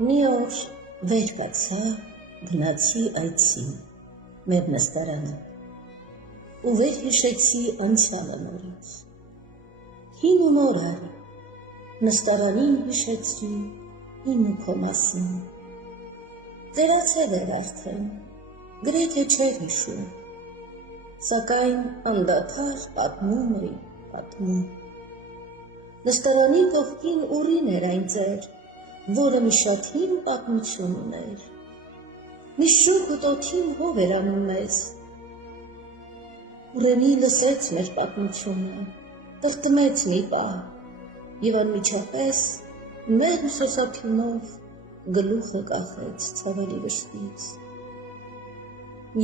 Մի օր վեր կացա, գնացի այցի, մեր նստարանը, ու վեր հիշեցի անցյալը նորից, հին ու նոր էր, նստարանին հիշեցի, իմ ու քո մասին, ծերացել էր արդեն, գրեթե չէր հիշում, սակայն անդադար պատմում էի, պատմում, նստարանի կողքին ուռին էր այն ծեր, որը մի շատ հին պատմություն ուներ, մի շուք ուտոթին հով էր անում մեզ, Ուրենի լսեց մեր պատմությունը, տրտմեց մի պահ, և անմիջապես մեղմ սոսափյունով գլուխը կախեց ցավալի վշտից,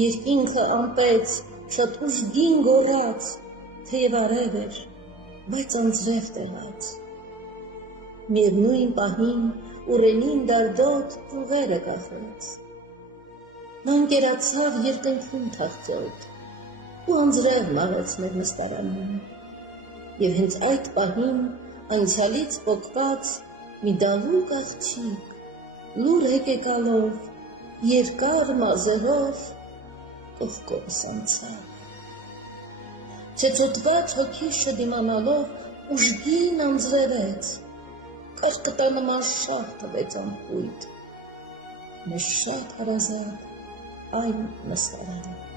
երկինքը ամպեց, շատ ուժգին գոռաց, թեև արև էր, բայց անձրև տեղաց, միևնույն պահին Ուրենին դարդոտ ճյուղերը կախեց, նա ընկերացավ երկնքում թախծոտ, ու անձրև մաղեց մեր նստարանում, և հենց այդ պահին անցյալից պոկված մի դալուկ աղջիկ, լուր հեկեկալով, երկար մազերով կողքովս անցավ, ցեցոտված հոգիշը դիմանալով ուժգին անձրևեց, կարկտանման շաղ թվեց ամպույտ, մեզ շատ հարազատ այն նստարանը։